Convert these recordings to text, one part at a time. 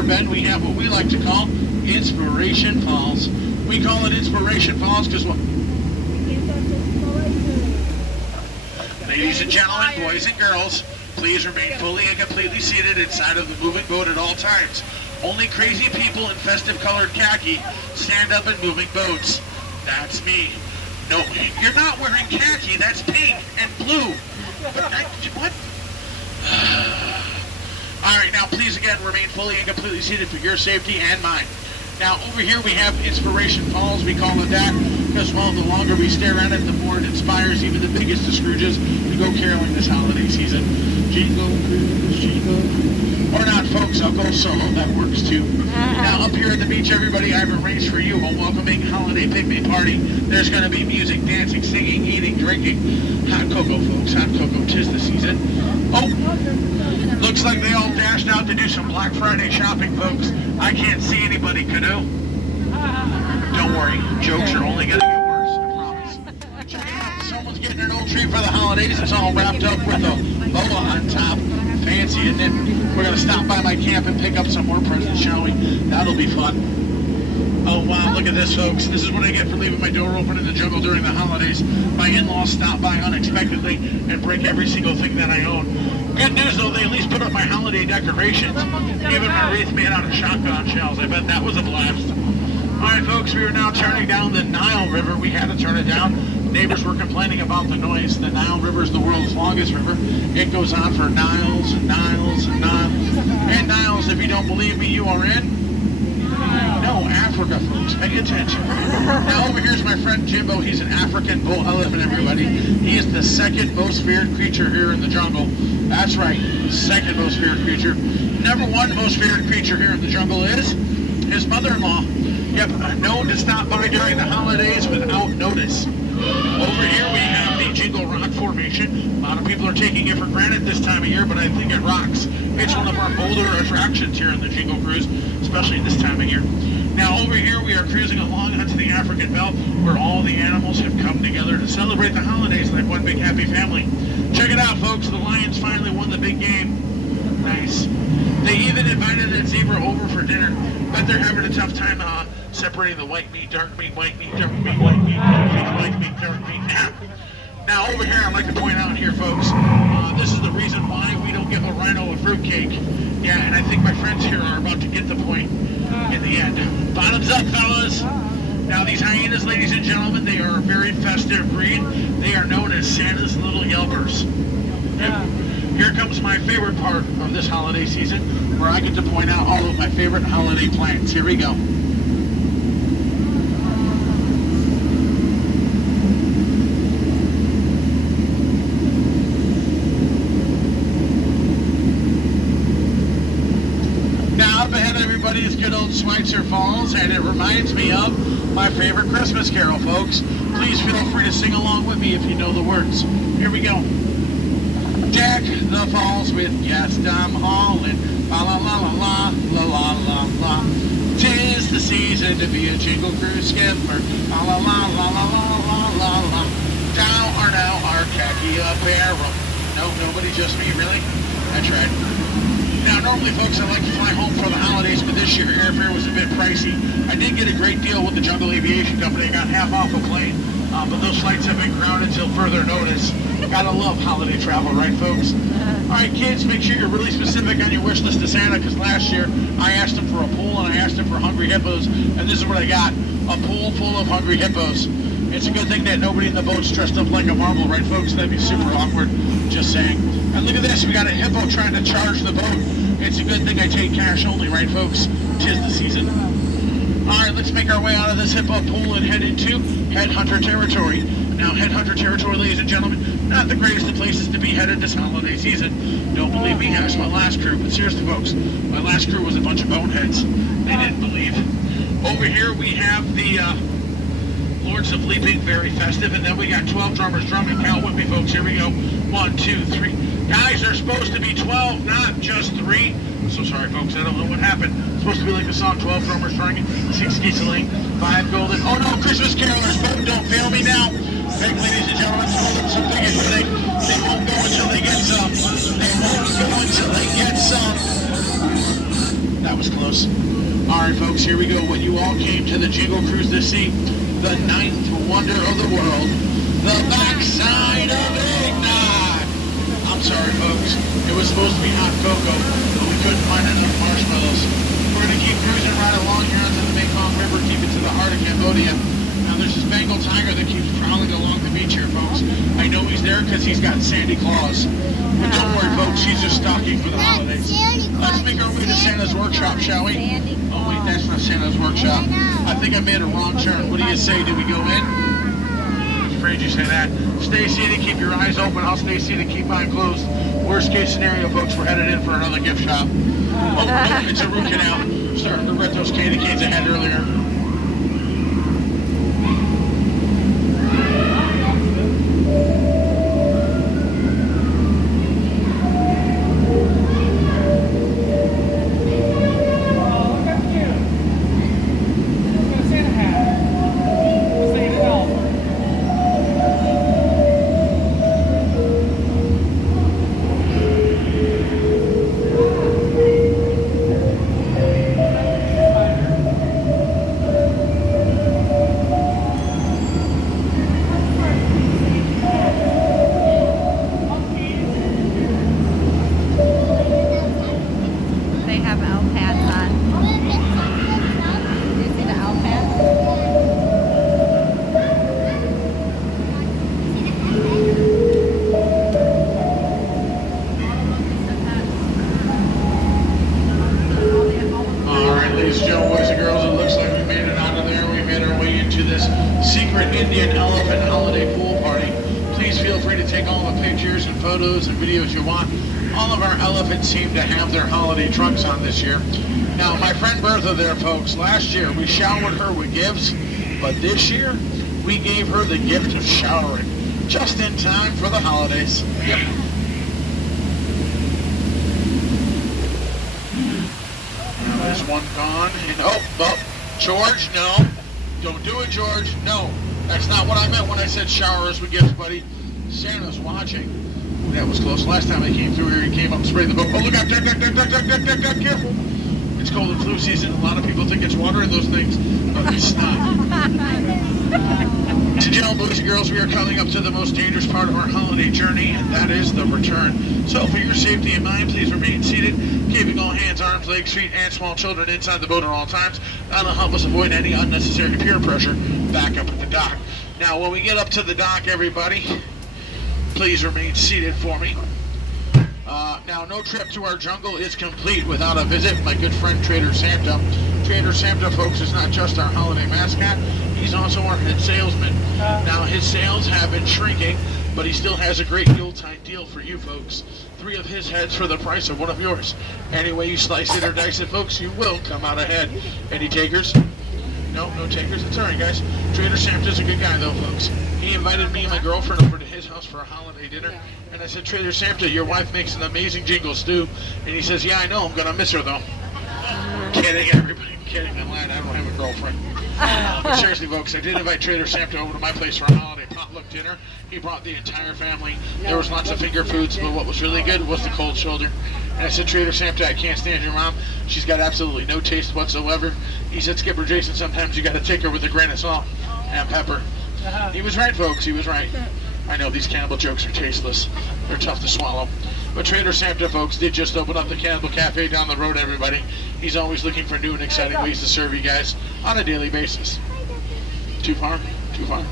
River Bend, we have what we like to call Inspiration Falls. We call it Inspiration Falls because ladies and gentlemen, boys and girls, please remain fully and completely seated inside of the moving boat at all times. Only crazy people in festive colored khaki stand up in moving boats. That's me. No, you're not wearing khaki. That's pink and blue. What? All right, now please again remain fully and completely seated for your safety and mine. Now over here we have Inspiration Falls. We call it that because, well, the longer we stare at it, the more it inspires even the biggest of Scrooges to go caroling this holiday season. Jingle Cruise, Jingle Cruise. Or not, folks, I'll go solo. That works too. Now up here at the beach, everybody, I've arranged for you a welcoming holiday picnic party. There's going to be music, dancing, singing, eating, drinking. Hot cocoa, folks, hot cocoa. 'Tis the season. Oh, looks like they all dashed out to do some Black Friday shopping, folks. I can't see anybody canoe. Don't worry, jokes are only going to get worse, I promise. Check it out, someone's getting an old tree for the holidays. It's all wrapped up with a boa on top. Fancy, isn't it? We're going to stop by my camp and pick up some more presents, shall we? That'll be fun. Oh wow, look at this, folks. This is what I get for leaving my door open in the jungle during the holidays. My in-laws stop by unexpectedly and break every single thing that I own. Good news though, they at least put up my holiday decorations. Even my wreath made out of shotgun shells. I bet that was a blast. Alright folks, we are now turning down the Nile River. We had to turn it down. Neighbors were complaining about the noise. The Nile River is the world's longest river. It goes on for miles and miles and miles. And Niles, if you don't believe me, you are in? No, Africa, folks. Pay attention. Now over here's my friend Jimbo. He's an African bull elephant, everybody. He is the second most feared creature here in the jungle. That's right, second most feared creature. Number one most feared creature here in the jungle is his mother-in-law. Yep, known to stop by during the holidays without notice. Over here we have the Jingle Rock Formation. A lot of people are taking it for granted this time of year, but I think it rocks. It's one of our older attractions here in the Jingle Cruise, especially this time of year. Now over here we are cruising along onto the African Belt where all the animals have come together to celebrate the holidays like one big happy family. Check it out, folks. The Lions finally won the big game. Nice. They even invited that zebra over for dinner, but they're having a tough time separating the white meat, dark meat, white meat, dark meat, white meat, dark meat, white meat, dark meat. Now over here I'd like to point out here, folks, this is the reason why we don't give a rhino a fruitcake. Yeah, and I think my friends here are about to get the point in the end. Bottoms up, fellas. Now these hyenas, ladies and gentlemen, they are a very festive breed. They are known as Santa's little yelpers. Yep. Here comes my favorite part of this holiday season, where I get to point out all of my favorite holiday plants. Here we go. Now up ahead, everybody, is good old Schweitzer Falls, and it reminds me of my favorite Christmas carol, folks. Please feel free to sing along with me if you know the words. Here we go. Deck the falls with guests I'm hauling, la la la la la la la la. 'Tis the season to be a Jingle Cruise skipper, la la la la la la la la. Thou art now our khaki apparel. No, nobody, just me, really? I tried. Now, normally, folks, I like to fly home for the holidays, but this year airfare was a bit pricey. I did get a great deal with the Jungle Aviation Company. I got half off a plane, but those flights have been grounded till further notice. Gotta love holiday travel, right, folks? All right, kids, make sure you're really specific on your wish list to Santa, because last year I asked him for a pool and I asked him for hungry hippos, and this is what I got: a pool full of hungry hippos. It's a good thing that nobody in the boat's dressed up like a marble, right, folks? That'd be super awkward. Just saying. And look at this, we got a hippo trying to charge the boat. It's a good thing I take cash only, right, folks? 'Tis the season. All right, let's make our way out of this hippo pool and head into Headhunter territory. Now, Headhunter territory, ladies and gentlemen, not the greatest of places to be headed this holiday season. Don't believe me, ask my last crew. But seriously, folks, my last crew was a bunch of boneheads. They didn't believe. Over here we have the Lords of Leaping, very festive, and then we got 12 drummers drumming. Count with me, folks. Here we go. 1, 2, 3. Guys, there's supposed to be 12, not just 3. I'm so sorry, folks. I don't know what happened. It's supposed to be like the song 12 drummers drumming, 6 geeseling, 5 golden. Oh no, Christmas carolers, boat, don't fail me now. Hey, ladies and gentlemen, hold them some tickets. They won't go until they get some. They won't go until they get some. That was close. All right, folks, here we go. When you all came to the Jingle Cruise to see the ninth wonder of the world, the backside of Eggnog. I'm sorry, folks. It was supposed to be hot cocoa, but we couldn't find enough marshmallows. We're going to keep cruising right along here onto the Mekong River, keep it to the heart of Cambodia. Now, there's this Bengal tiger that keeps prowling along the beach here, folks. I know he's there because he's got sandy claws. But don't worry, folks, she's just stalking for the holidays. Let's make our way to Santa's workshop, shall we? Oh, wait, that's not Santa's workshop. I think I made a wrong turn. What do you say? Did we go in? I was afraid you say that. Stay seated, keep your eyes open. I'll stay seated, keep mine closed. Worst case scenario, folks, we're headed in for another gift shop. Oh, no, it's a root canal. Starting to regret those candy canes I had earlier. Indian elephant holiday pool party. Please feel free to take all the pictures and photos and videos you want. All of our elephants seem to have their holiday trunks on this year. Now, my friend Bertha there, folks, last year we showered her with gifts, but this year we gave her the gift of showering, just in time for the holidays. Yep. Now there's one gone, and oh, George, no. Don't do it, George. No, that's not what I meant when I said showers with gifts, buddy. Santa's watching. Ooh, that was close. Last time I came through here, he came up and sprayed the boat. Oh, look out, duck, careful. It's cold and flu season. A lot of people think it's water in those things, but it's not. Ladies and gentlemen, boys and girls, we are coming up to the most dangerous part of our holiday journey, and that is the return. So for your safety and mine, please remain seated, keeping all hands, arms, legs, feet, and small children inside the boat at all times. That'll help us avoid any unnecessary peer pressure back up at the dock. Now, when we get up to the dock, everybody, please remain seated for me. Now, no trip to our jungle is complete without a visit with my good friend Trader Santa. Trader Santa, folks, is not just our holiday mascot, he's also our head salesman. Now, his sales have been shrinking, but he still has a great Yuletide deal for you folks. 3 of his heads for the price of 1 of yours. Any way you slice it or dice it, folks, you will come out ahead. Any takers? No takers. It's all right, guys. Trader Santa's a good guy, though, folks. He invited me and my girlfriend over to his house for a holiday dinner, and I said, Trader Santa, your wife makes an amazing jingle stew. And he says, yeah, I know. I'm going to miss her, though. Kidding, everybody. Kidding. I'm lying. I don't have a girlfriend. But seriously, folks, I did invite Trader Santa over to my place for a holiday potluck dinner. He brought the entire family. There was lots of finger foods, but what was really good was the cold shoulder. And I said, Trader Santa, I can't stand your mom. She's got absolutely no taste whatsoever. He said, Skipper Jason, sometimes you got to take her with a grain of salt and pepper. He was right, folks. He was right. I know these cannibal jokes are tasteless. They're tough to swallow. But Trader Santa, folks, did just open up the Cannibal Cafe down the road, everybody. He's always looking for new and exciting ways to serve you guys on a daily basis. Too far? Too far?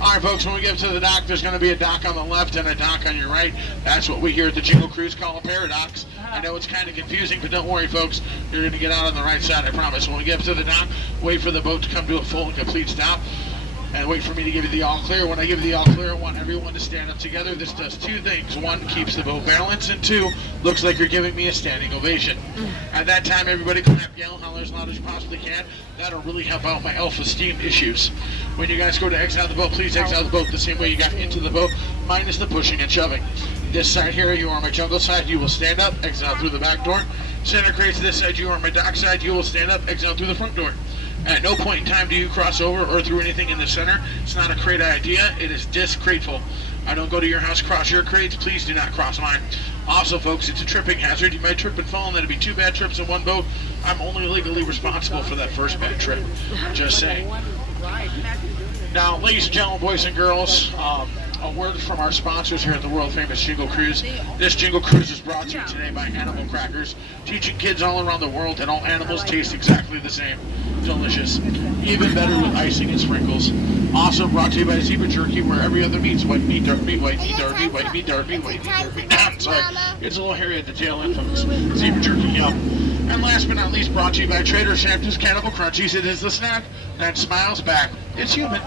All right, folks, when we get to the dock, there's going to be a dock on the left and a dock on your right. That's what we here at the Jingle Cruise call a paradox. I know it's kind of confusing, but don't worry, folks. You're going to get out on the right side, I promise. When we get to the dock, wait for the boat to come to a full and complete stop. And wait for me to give you the all clear. When I give you the all clear, I want everyone to stand up together. This does 2 things. 1, keeps the boat balanced, and 2, looks like you're giving me a standing ovation. At that time, everybody clap, yell, holler as loud as you possibly can. That'll really help out my self-esteem issues. When you guys go to exit out the boat, please exit out the boat the same way you got into the boat, minus the pushing and shoving. This side here, you are my jungle side. You will stand up, exit out through the back door. Center crates this side, you are my dock side. You will stand up, exit out through the front door. At no point in time do you cross over or through anything in the center. It's not a crate idea, it is discrateful. I don't go to your house, cross your crates. Please do not cross mine. Also, folks, it's a tripping hazard. You might trip and fall, and that'd be 2 bad trips in one boat. I'm only legally responsible for that first bad trip. Just saying. Now, ladies and gentlemen, boys and girls, a word from our sponsors here at the world famous Jingle Cruise. This Jingle Cruise is brought to you today by Animal Crackers, teaching kids all around the world that all animals taste exactly the same. Delicious. Even better with icing and sprinkles. Also brought to you by Zebra Jerky, where every other meat's white meat, dark meat, white meat, dark meat, white meat, dark meat, white meat, dark meat. I'm sorry. It's a little hairy at the tail end, folks. Zebra Jerky, yum. And last but not least, brought to you by Trader Sam's Cannibal Crunchies. It is the snack that smiles back. It's human.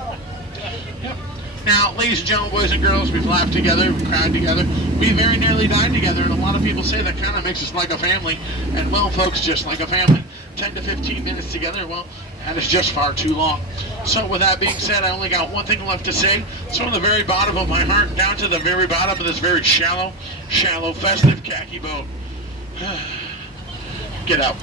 Yep. Now, ladies and gentlemen, boys and girls, we've laughed together, we've cried together, we very nearly died together, and a lot of people say that kind of makes us like a family. And, well, folks, just like a family. 10 to 15 minutes together, well, that is just far too long. So with that being said, I only got one thing left to say. So from the very bottom of my heart, down to the very bottom of this very shallow, festive khaki boat. Get out.